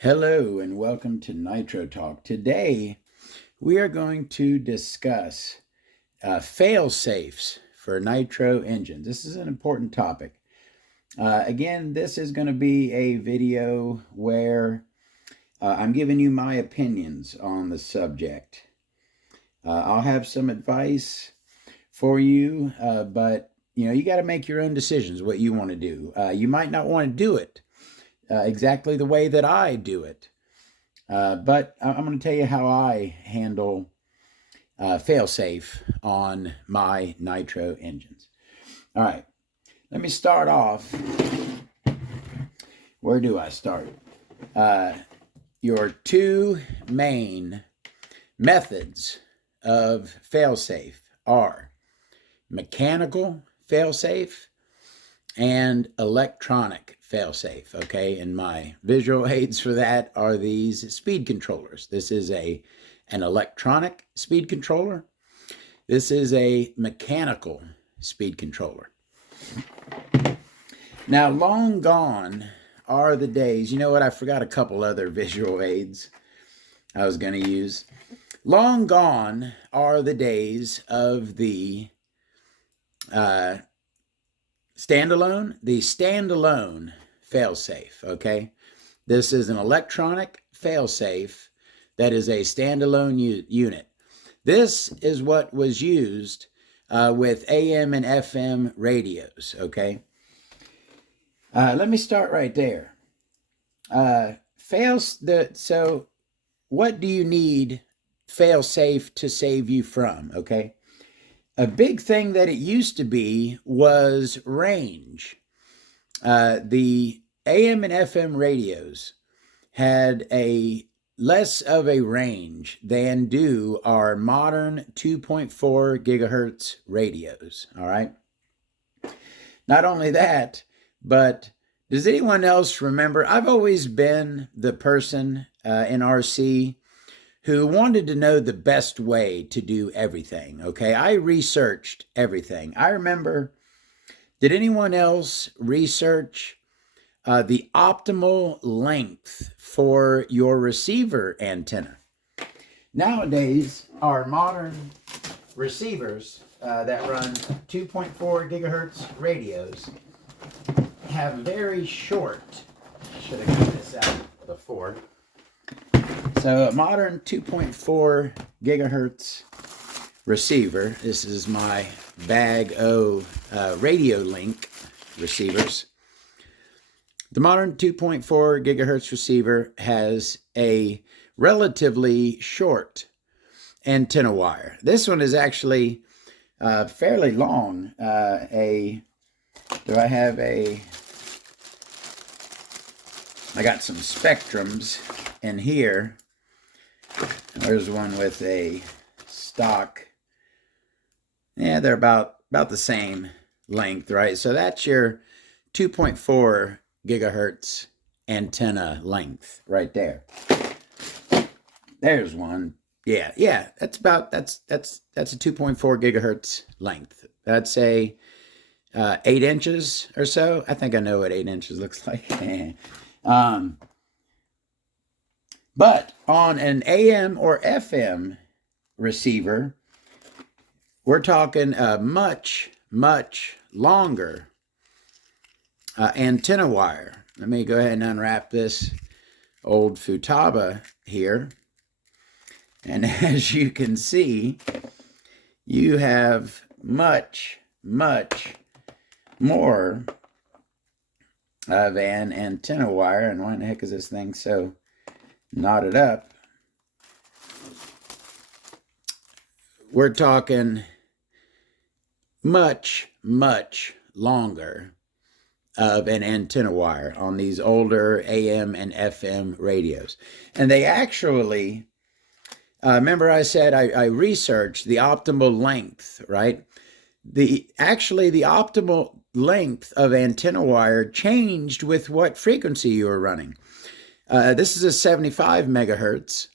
Hello and welcome to Nitro Talk. Today we are going to discuss fail safes for nitro engines. This is an important topic. Again, this is going to be a video where I'm giving you my opinions on the subject. I'll have some advice for you, but you got to make your own decisions what you want to do. You might not want to do it exactly the way that I do it. But I'm going to tell you how I handle fail-safe on my nitro engines. All right, let me start off. Where do I start? Your two main methods of fail-safe are mechanical fail-safe and electronic fail-safe, okay? And my visual aids for that are these speed controllers. This is an electronic speed controller. This is a mechanical speed controller. Now, long gone are the days, you know what, I forgot a couple other visual aids I was going to use. Long gone are the days of the standalone fail-safe, okay? This is an electronic fail-safe that is a standalone unit. This is what was used with AM and FM radios, okay? Let me start right there. So what do you need fail-safe to save you from, okay? A big thing that it used to be was range. The AM and FM radios had a less of a range than do our modern 2.4 gigahertz radios, all right? Not only that, but does anyone else remember? I've always been the person in RC who wanted to know the best way to do everything, okay? I researched everything. I remember, did anyone else research the optimal length for your receiver antenna? Nowadays, our modern receivers that run 2.4 gigahertz radios have very short, should have got this out before. So a modern 2.4 gigahertz receiver, this is my Bag O Radio Link receivers. The modern 2.4 gigahertz receiver has a relatively short antenna wire. This one is actually fairly long. I got some spectrums in here. There's one with a stock. Yeah, they're about the same length, right? So that's your 2.4 gigahertz antenna length right there. There's one. Yeah, that's a 2.4 gigahertz length. That's a 8 inches or so. I think I know what 8 inches looks like. But on an AM or FM receiver, we're talking a much longer antenna wire. Let me go ahead and unwrap this old Futaba here. And as you can see, you have much more of an antenna wire. And why in the heck is this thing so knotted up? We're talking much longer of an antenna wire on these older AM and FM radios. And they actually, remember I said I researched the optimal length, right? The optimal length of antenna wire changed with what frequency you were running. This is a 75 megahertz.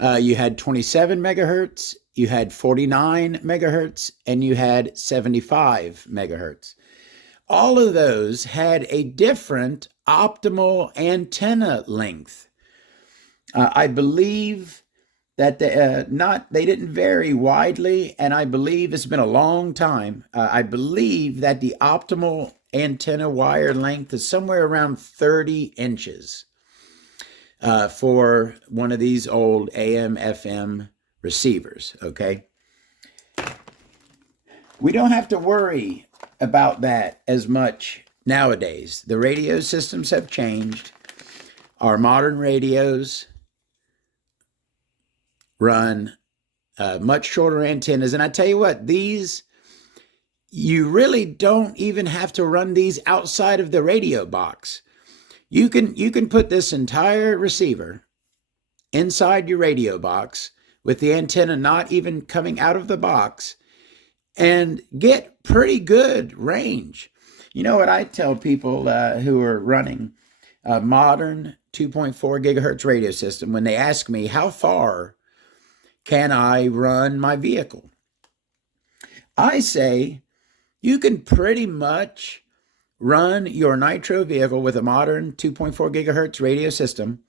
You had 27 megahertz, you had 49 megahertz, and you had 75 megahertz. All of those had a different optimal antenna length. I believe that they didn't vary widely, and I believe it's been a long time. I believe that the optimal antenna wire length is somewhere around 30 inches for one of these old AM/FM receivers. Okay, we don't have to worry about that as much nowadays. The radio systems have changed. Our modern radios run much shorter antennas. And I tell you what, you really don't even have to run these outside of the radio box. You can put this entire receiver inside your radio box with the antenna not even coming out of the box and get pretty good range. You know what I tell people who are running a modern 2.4 gigahertz radio system when they ask me, how far can I run my vehicle? I say you can pretty much run your Nitro vehicle with a modern 2.4 gigahertz radio system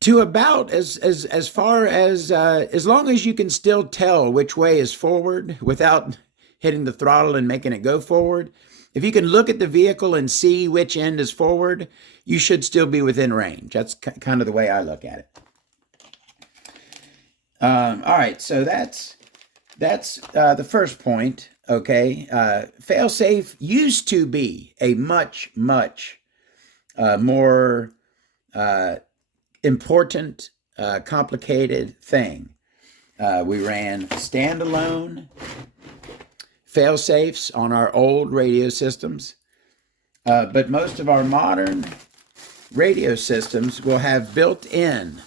to about as far as long as you can still tell which way is forward without hitting the throttle and making it go forward. If you can look at the vehicle and see which end is forward, you should still be within range. That's kind of the way I look at it. All right, so that's the first point. Okay, failsafe used to be a much more important, complicated thing. We ran standalone failsafes on our old radio systems, but most of our modern radio systems will have built-in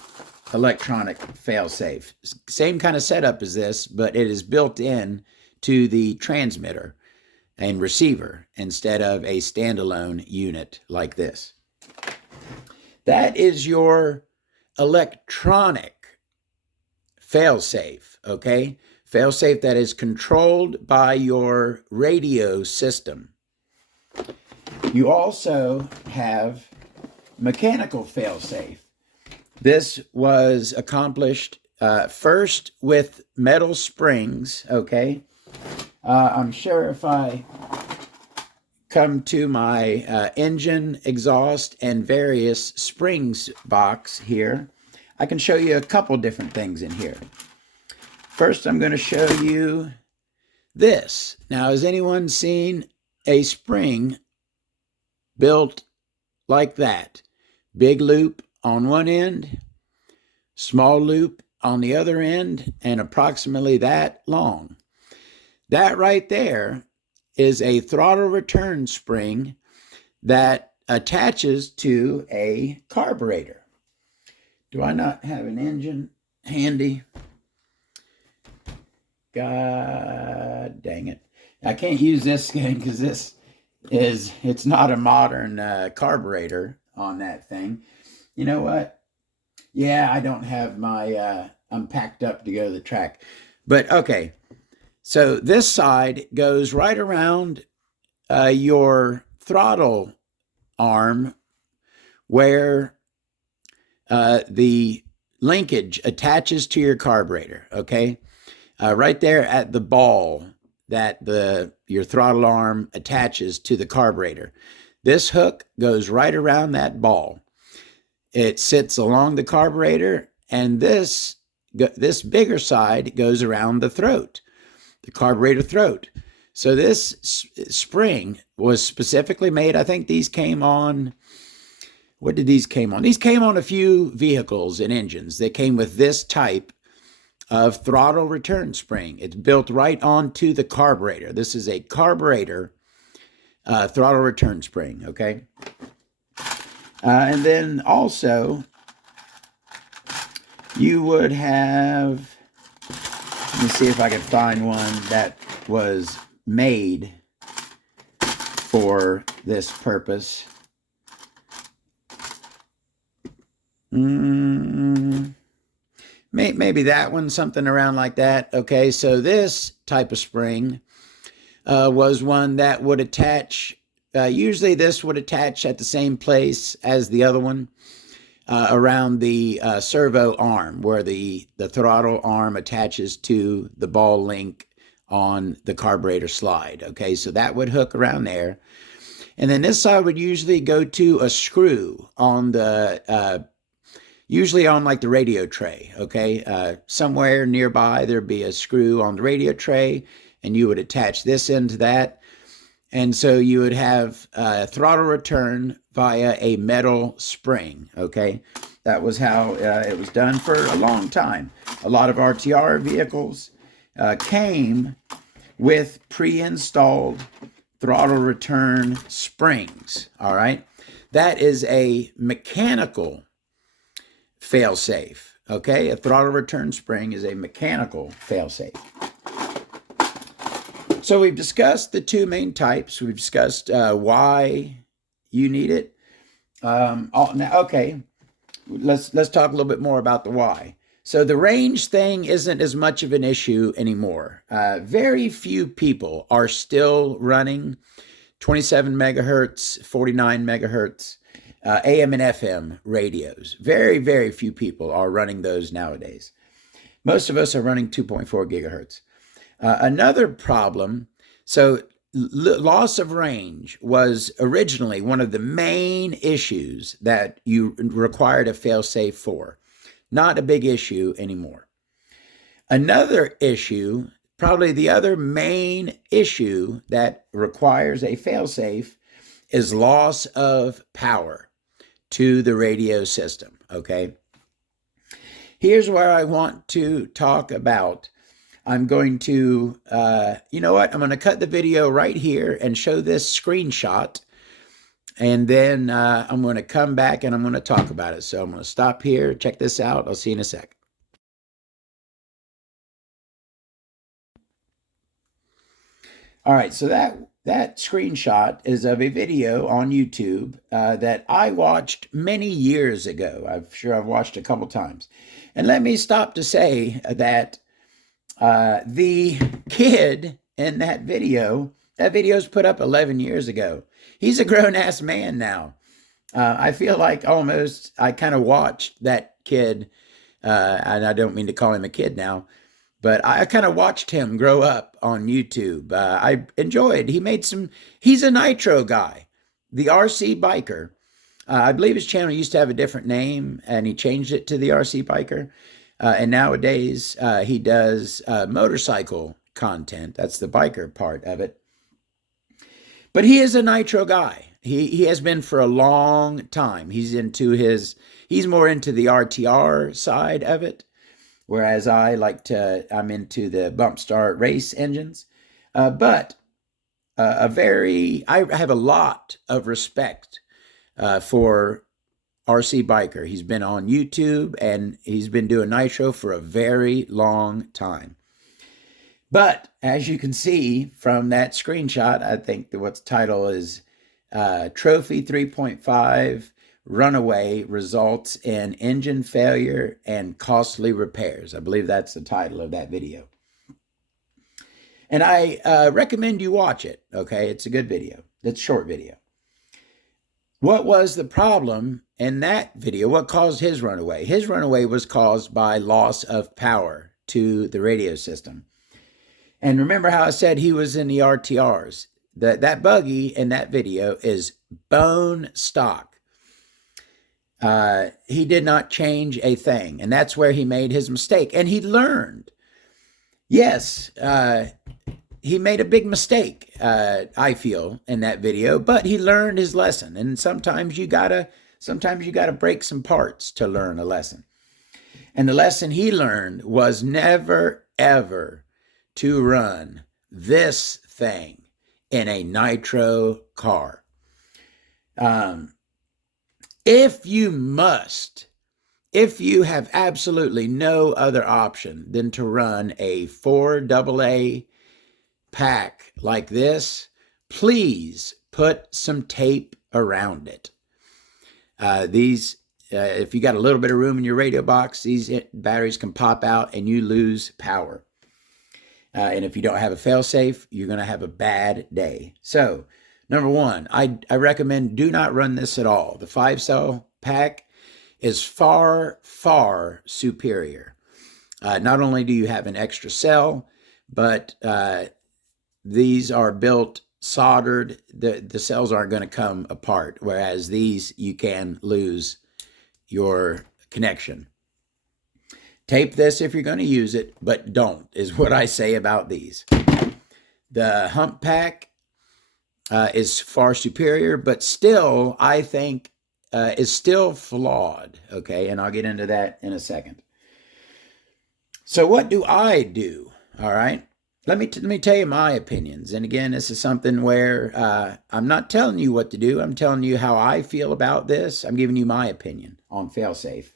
electronic failsafe. Same kind of setup as this, but it is built in to the transmitter and receiver instead of a standalone unit like this. That is your electronic failsafe, okay? Failsafe that is controlled by your radio system. You also have mechanical failsafe. This was accomplished first with metal springs, okay? I'm sure if I come to my engine, exhaust, and various springs box here, I can show you a couple different things in here. First, I'm going to show you this. Now, has anyone seen a spring built like that? Big loop on one end, small loop on the other end, and approximately that long. That right there is a throttle return spring that attaches to a carburetor. Do I not have an engine handy? God dang it. I can't use this thing because it's not a modern carburetor on that thing. You know what? Yeah, I don't have my, I'm packed up to go to the track. But okay, so this side goes right around your throttle arm where the linkage attaches to your carburetor, okay? Right there at the ball that your throttle arm attaches to the carburetor. This hook goes right around that ball. It sits along the carburetor, and this bigger side goes around the throat, the carburetor throat. So this spring was specifically made. I think these came on, what did these came on? These came on a few vehicles and engines that came with this type of throttle return spring. It's built right onto the carburetor. This is a carburetor throttle return spring, okay? And then also, you would have, let me see if I can find one that was made for this purpose. Maybe that one, something around like that. Okay, so this type of spring was one that would attach, usually this would attach at the same place as the other one. around the servo arm, where the throttle arm attaches to the ball link on the carburetor slide. Okay, so that would hook around there. And then this side would usually go to a screw on the, usually on like the radio tray. Okay, somewhere nearby there'd be a screw on the radio tray, and you would attach this into that. And so you would have throttle return via a metal spring. Okay, that was how it was done for a long time. A lot of RTR vehicles came with pre-installed throttle return springs. All right, that is a mechanical fail-safe. Okay, a throttle return spring is a mechanical fail-safe. So we've discussed the two main types. We've discussed why you need it. Now, okay, let's talk a little bit more about the why. So the range thing isn't as much of an issue anymore. Very few people are still running 27 megahertz, 49 megahertz AM and FM radios. Very, very few people are running those nowadays. Most of us are running 2.4 gigahertz. Another problem, so loss of range was originally one of the main issues that you required a fail-safe for. Not a big issue anymore. Another issue, probably the other main issue that requires a fail-safe, is loss of power to the radio system, okay? Here's where I want to talk about. I'm going to, you know what? I'm going to cut the video right here and show this screenshot. And then I'm going to come back and I'm going to talk about it. So I'm going to stop here. Check this out. I'll see you in a sec. All right. So that screenshot is of a video on YouTube that I watched many years ago. I'm sure I've watched a couple times. And let me stop to say that the kid in that video's put up 11 years ago. He's a grown-ass man now. I feel like almost I kind of watched that kid, and I don't mean to call him a kid now, but I kind of watched him grow up on YouTube. I enjoyed. He's a Nitro guy, the RC Biker. I believe his channel used to have a different name, and he changed it to the RC Biker. And nowadays, he does motorcycle content. That's the biker part of it. But he is a Nitro guy. He has been for a long time. He's more into the RTR side of it, whereas I'm into the bump start race engines. But I have a lot of respect for RC Biker. He's been on YouTube and he's been doing Nitro for a very long time. But as you can see from that screenshot, I think that what's title is Trophy 3.5 Runaway Results in Engine Failure and Costly Repairs. I believe that's the title of that video. And I recommend you watch it, okay? It's a good video. It's a short video. What was the problem in that video? What caused his runaway? His runaway was caused by loss of power to the radio system. And remember how I said he was in the RTRs. That buggy in that video is bone stock. He did not change a thing. And that's where he made his mistake. And he learned. Yes, he made a big mistake, I feel, in that video, but he learned his lesson. And sometimes you gotta break some parts to learn a lesson. And the lesson he learned was never, ever to run this thing in a Nitro car. If you have absolutely no other option than to run a 4AA pack like this, please put some tape around it. If you got a little bit of room in your radio box, these batteries can pop out and you lose power. And if you don't have a fail-safe, you're going to have a bad day. So, number one, I recommend do not run this at all. The 5-cell pack is far, far superior. Not only do you have an extra cell, but these are built soldered. The cells aren't going to come apart, whereas these, you can lose your connection. Tape this if you're going to use it, but don't, is what I say about these. The hump pack is far superior, but still, I think, is still flawed, okay? And I'll get into that in a second. So what do I do, all right? Let me tell you my opinions. And again, this is something where I'm not telling you what to do. I'm telling you how I feel about this. I'm giving you my opinion on failsafe.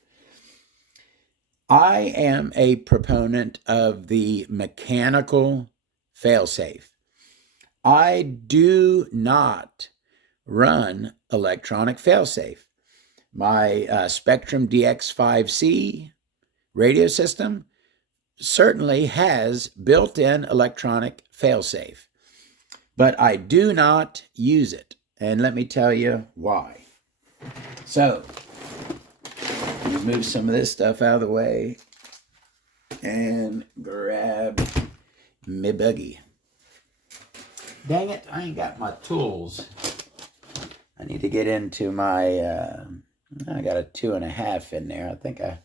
I am a proponent of the mechanical failsafe. I do not run electronic failsafe. My Spectrum DX5C radio system certainly has built-in electronic failsafe, but I do not use it. And let me tell you why. So, let me move some of this stuff out of the way and grab my buggy. Dang it, I ain't got my tools. I need to get into my, I got a 2.5 in there. I think I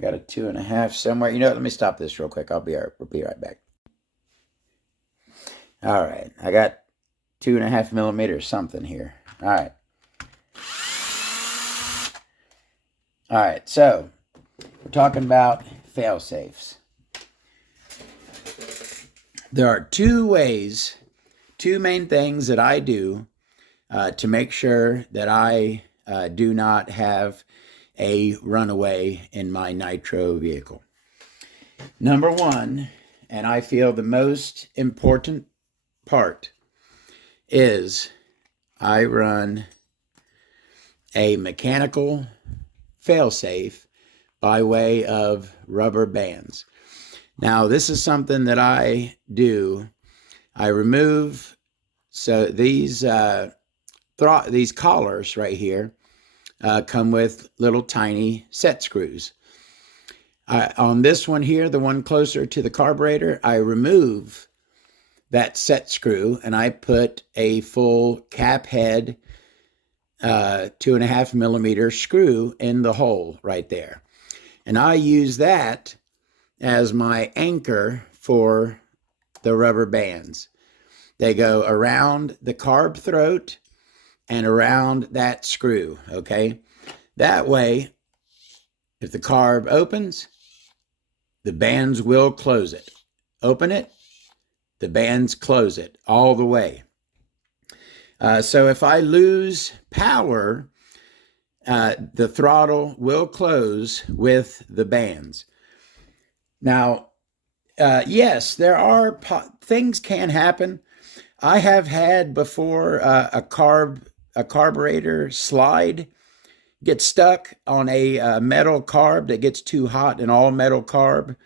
got a 2.5 somewhere. You know what, let me stop this real quick. We'll be right back. All right, I got 2.5 millimeters something here. All right. All right, so we're talking about fail-safes. There are two main things that I do to make sure that I do not have a runaway in my Nitro vehicle. Number one, and I feel the most important part, is I run a mechanical failsafe by way of rubber bands. Now, this is something that I do. I remove, so these collars right here come with little tiny set screws. On this one here, the one closer to the carburetor, I remove that set screw and I put a full cap head 2.5 millimeter screw in the hole right there. And I use that as my anchor for the rubber bands. They go around the carb throat and around that screw, okay? That way, if the carb opens, the bands will close it. Open it, the bands close it all the way. So if I lose power, the throttle will close with the bands. Now, yes, there are things can happen. I have had before a carburetor slide get stuck on a metal carb that gets too hot, an all metal carb.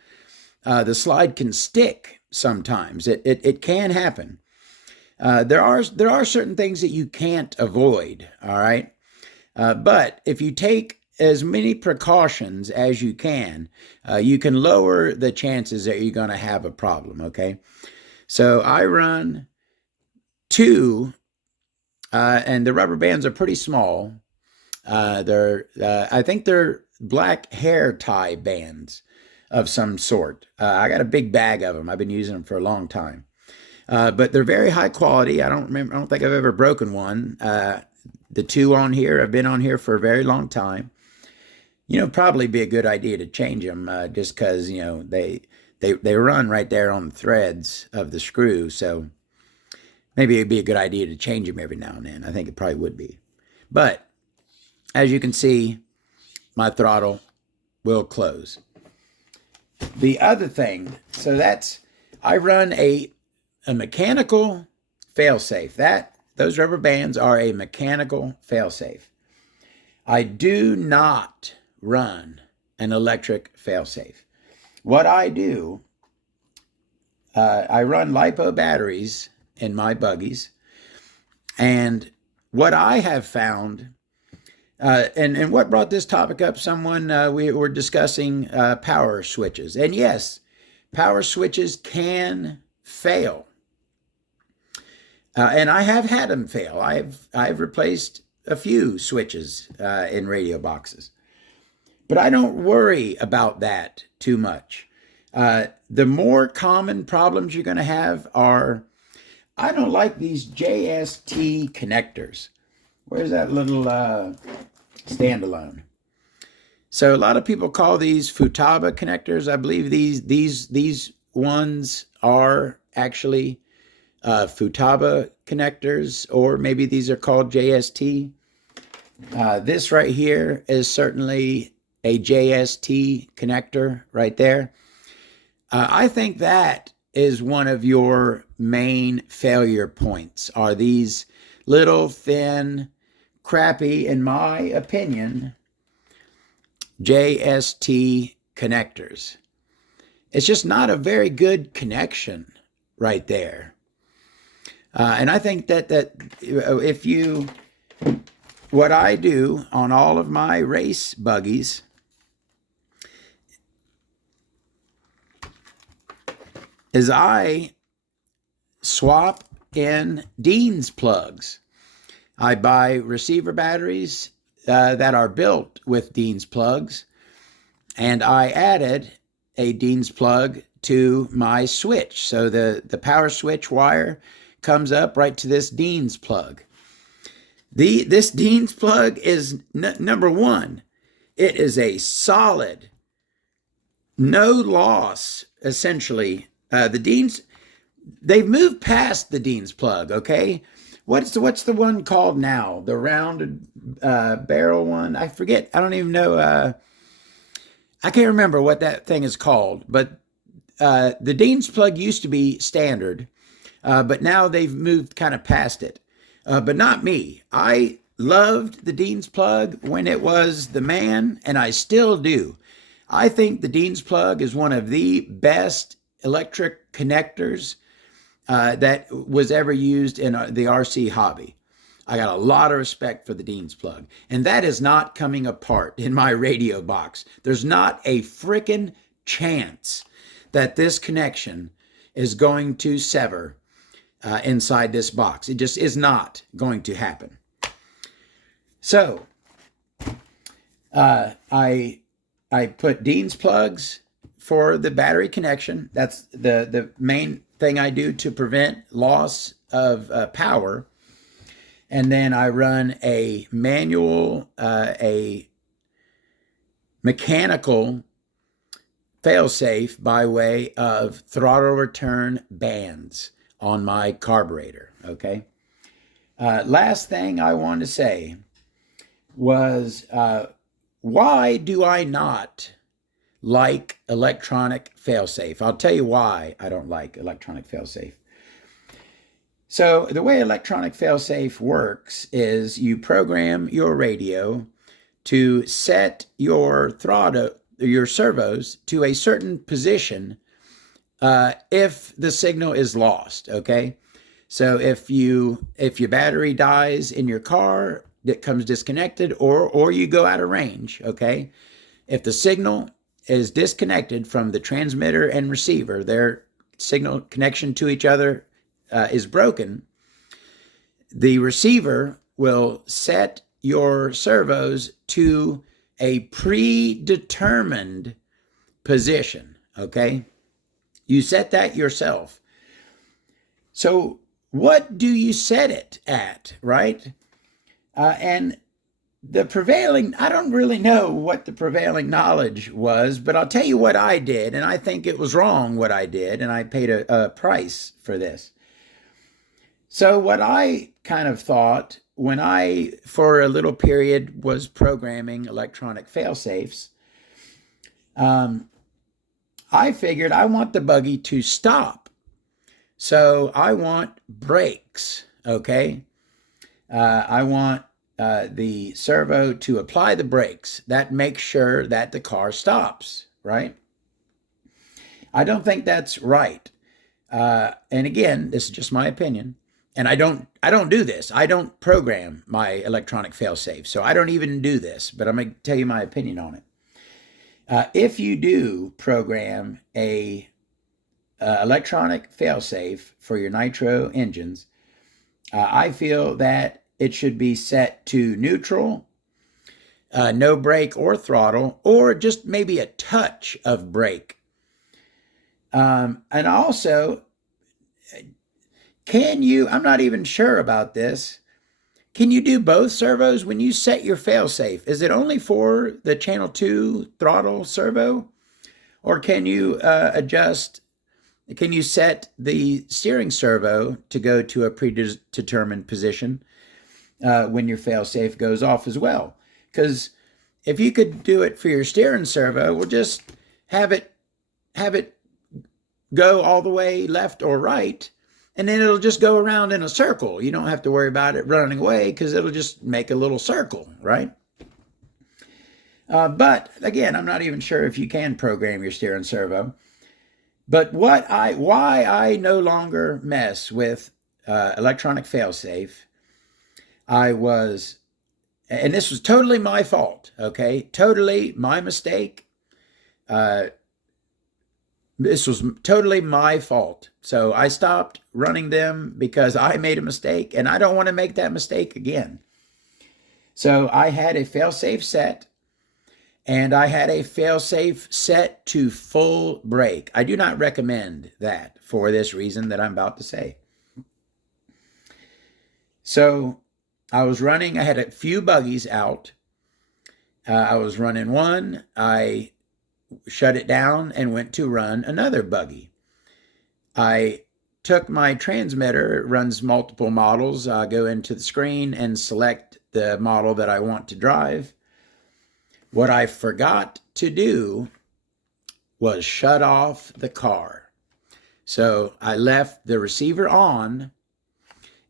The slide can stick sometimes. It can happen. There are certain things that you can't avoid, all right? But if you take as many precautions as you can lower the chances that you're going to have a problem, okay? So I run two, and the rubber bands are pretty small. I think they're black hair tie bands of some sort. I got a big bag of them. I've been using them for a long time. But they're very high quality. I don't think I've ever broken one. The two on here, I've been on here for a very long time. Probably be a good idea to change them just because, they run right there on the threads of the screw. So maybe it'd be a good idea to change them every now and then. I think it probably would be. But as you can see, my throttle will close. The other thing, I run a mechanical failsafe. Those rubber bands are a mechanical failsafe. I do not run an electric failsafe. What I do, I run LiPo batteries in my buggies, and what I have found And what brought this topic up? Someone we were discussing power switches, and yes, power switches can fail, and I have had them fail. I've replaced a few switches in radio boxes, but I don't worry about that too much. The more common problems you're going to have are, I don't like these JST connectors. Where's that little standalone? So a lot of people call these Futaba connectors. I believe these ones are actually Futaba connectors, or maybe these are called JST. This right here is certainly a JST connector right there. I think that is one of your main failure points, are these little thin, crappy, in my opinion, JST connectors. It's just not a very good connection right there. And I think that if you, what I do on all of my race buggies is I swap in Dean's plugs. I buy receiver batteries that are built with Dean's plugs, and I added a Dean's plug to my switch. So the power switch wire comes up right to this Dean's plug. This Dean's plug is number one. It is a solid, no loss, essentially. The Dean's, they've moved past the Dean's plug, okay? What's the one called now? The rounded barrel one? I forget. I don't even know. I can't remember what that thing is called. But the Dean's plug used to be standard, but now they've moved kind of past it. But not me. I loved the Dean's plug when it was the man, and I still do. I think the Dean's plug is one of the best electric connectors that was ever used in the RC hobby. I got a lot of respect for the Dean's plug, and that is not coming apart in my radio box. There's not a frickin' chance that this connection is going to sever inside this box. It just is not going to happen. So I put Dean's plugs for the battery connection. That's the main thing I do to prevent loss of power. And then I run a manual, a mechanical failsafe by way of throttle return bands on my carburetor, okay? Last thing I want to say was, why do I not like electronic failsafe? I'll tell you why I don't like electronic failsafe. So the way electronic failsafe works is you program your radio to set your throttle, your servos, to a certain position if the signal is lost, okay? So if your battery dies in your car, that comes disconnected, or you go out of range, okay? If the signal is disconnected from the transmitter and receiver, their signal connection to each other is broken, the receiver will set your servos to a predetermined position, okay? You set that yourself. So what do you set it at, right? And the prevailing, I don't really know what the prevailing knowledge was, but I'll tell you what I did, and I think it was wrong what I did, and I paid a price for this. So what I kind of thought when I, for a little period, was programming electronic failsafes, I figured I want the buggy to stop. So I want brakes, okay? I want the servo to apply the brakes. That makes sure that the car stops, right? I don't think that's right. And again, this is just my opinion. and I don't do this. I don't program my electronic failsafe, so I don't even do this. But I'm going to tell you my opinion on it. If you do program a electronic failsafe for your Nitro engines, I feel that it should be set to neutral, no brake or throttle, or just maybe a touch of brake. And also, I'm not even sure about this. Can you do both servos when you set your failsafe? Is it only for the channel 2 throttle servo? Or can you can you set the steering servo to go to a predetermined position when your failsafe goes off as well? Because if you could do it for your steering servo, we'll just have it go all the way left or right, and then it'll just go around in a circle. You don't have to worry about it running away because it'll just make a little circle, right? But again, I'm not even sure if you can program your steering servo. But why I no longer mess with electronic failsafe, and this was totally my fault, okay? Totally my mistake. This was totally my fault. So I stopped running them because I made a mistake, and I don't want to make that mistake again. So I had a failsafe set, and I had a failsafe set to full brake. I do not recommend that for this reason that I'm about to say. So I had a few buggies out. I was running one. I shut it down and went to run another buggy. I took my transmitter, it runs multiple models. I go into the screen and select the model that I want to drive. What I forgot to do was shut off the car. So I left the receiver on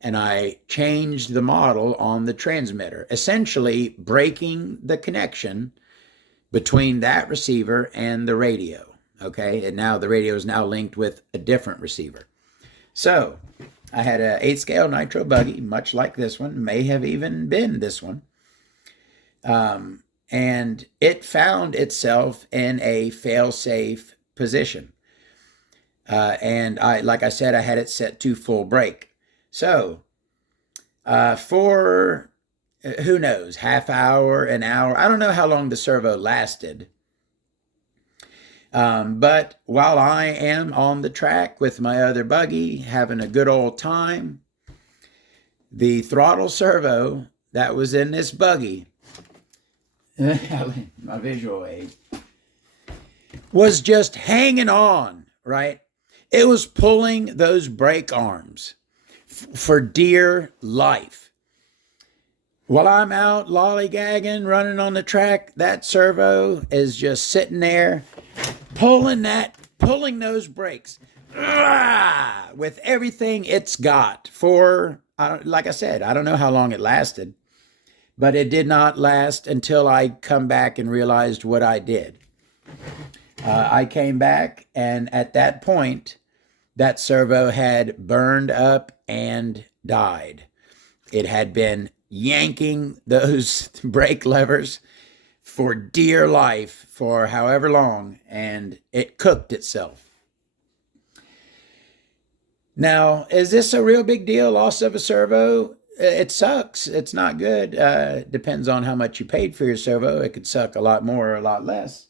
and I changed the model on the transmitter, essentially breaking the connection between that receiver and the radio. Okay, and now the radio is now linked with a different receiver. So I had an 8 scale Nitro buggy, much like this one, may have even been this one. And it found itself in a fail-safe position. And like I said, I had it set to full brake. So for, who knows, half hour, an hour, I don't know how long the servo lasted. But while I am on the track with my other buggy, having a good old time, the throttle servo that was in this buggy, my visual aid, was just hanging on, right? It was pulling those brake arms for dear life. While I'm out lollygagging, running on the track, that servo is just sitting there pulling those brakes with everything it's got for, like I said, I don't know how long it lasted. But it did not last until I come back and realized what I did. I came back, and at that point, that servo had burned up and died. It had been yanking those brake levers for dear life for however long, and it cooked itself. Now, is this a real big deal, loss of a servo? It sucks. It's not good. Depends on how much you paid for your servo. It could suck a lot more or a lot less.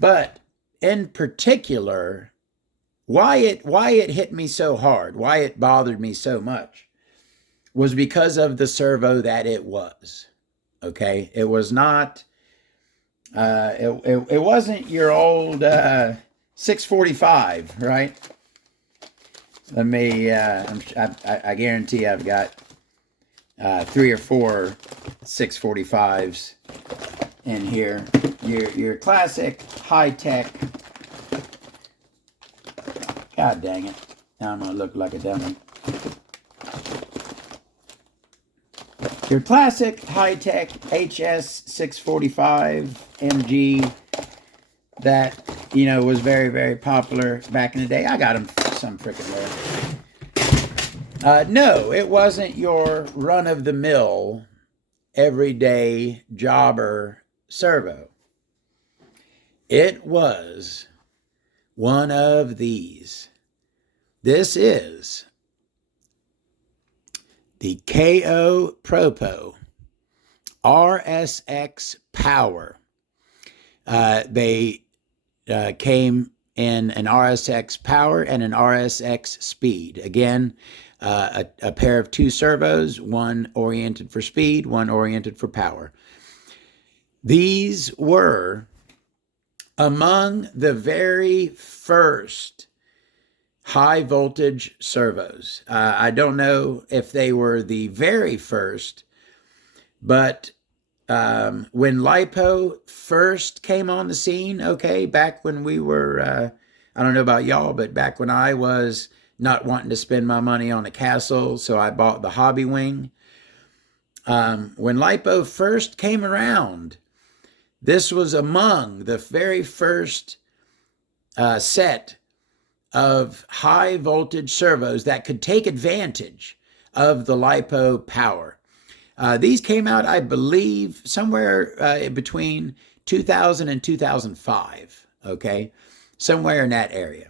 But in particular, why it hit me so hard, why it bothered me so much, was because of the servo that it was. Okay, it was not. It wasn't your old 645, right? Let me. I guarantee I've got 3 or 4 645s in here. Your classic high-tech. God dang it. Now I'm going to look like a dummy. Your classic high-tech HS 645 MG that, you know, was very, very popular back in the day. I got them some freaking way. No, it wasn't your run-of-the-mill, everyday jobber servo. It was one of these. This is the KO Propo RSX Power. They came in an RSX Power and an RSX Speed. Again, a pair of two servos, one oriented for speed, one oriented for power. These were among the very first high voltage servos. I don't know if they were the very first, but when LiPo first came on the scene, okay, back when we were, I don't know about y'all, but back when I was not wanting to spend my money on a Castle, so I bought the Hobby Wing. When LiPo first came around, this was among the very first set of high voltage servos that could take advantage of the LiPo power. These came out, I believe, somewhere between 2000 and 2005, okay? Somewhere in that area.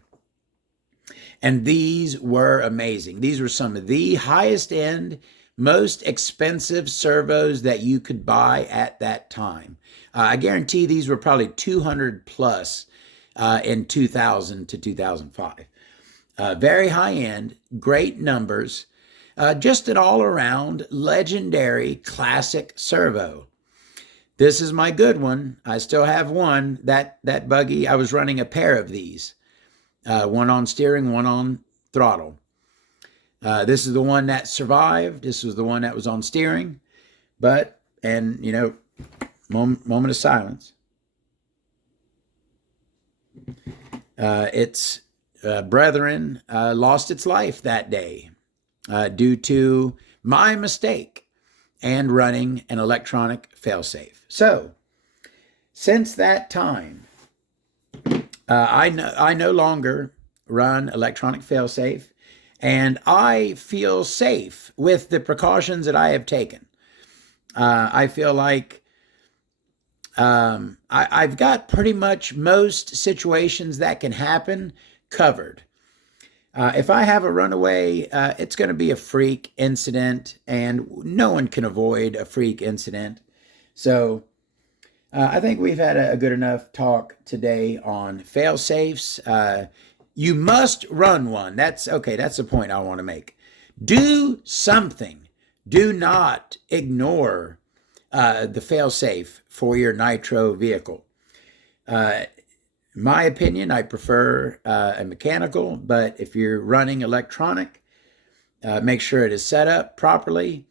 And these were amazing. These were some of the highest end, most expensive servos that you could buy at that time. I guarantee these were probably 200 plus in 2000 to 2005. Very high end, great numbers, just an all around legendary classic servo. This is my good one. I still have one. That buggy, I was running a pair of these. One on steering, one on throttle. This is the one that survived. This was the one that was on steering. But, and you know, moment of silence. Its brethren lost its life that day due to my mistake and running an electronic failsafe. So, since that time, I no longer run electronic failsafe, and I feel safe with the precautions that I have taken. I feel like I've got pretty much most situations that can happen covered. If I have a runaway, it's going to be a freak incident, and no one can avoid a freak incident. So I think we've had a good enough talk today on fail safes. You must run one. That's okay. That's the point I want to make. Do something. Do not ignore the fail safe for your Nitro vehicle. My opinion, I prefer a mechanical, but if you're running electronic, make sure it is set up properly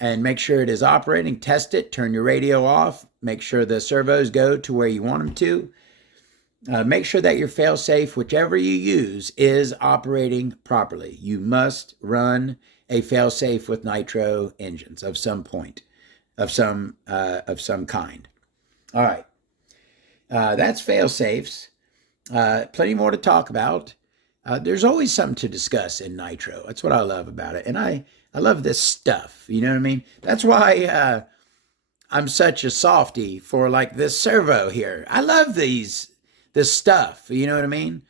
and make sure it is operating. Test it, turn your radio off, make sure the servos go to where you want them to. Make sure that your fail-safe, whichever you use, is operating properly. You must run a fail-safe with Nitro engines of some point, of some kind. All right. That's fail-safes. Plenty more to talk about. There's always something to discuss in Nitro. That's what I love about it. And I love this stuff. You know what I mean? That's why I'm such a softie for like this servo here. I love this stuff. You know what I mean?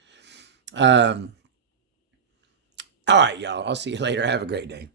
All right, y'all. I'll see you later. Have a great day.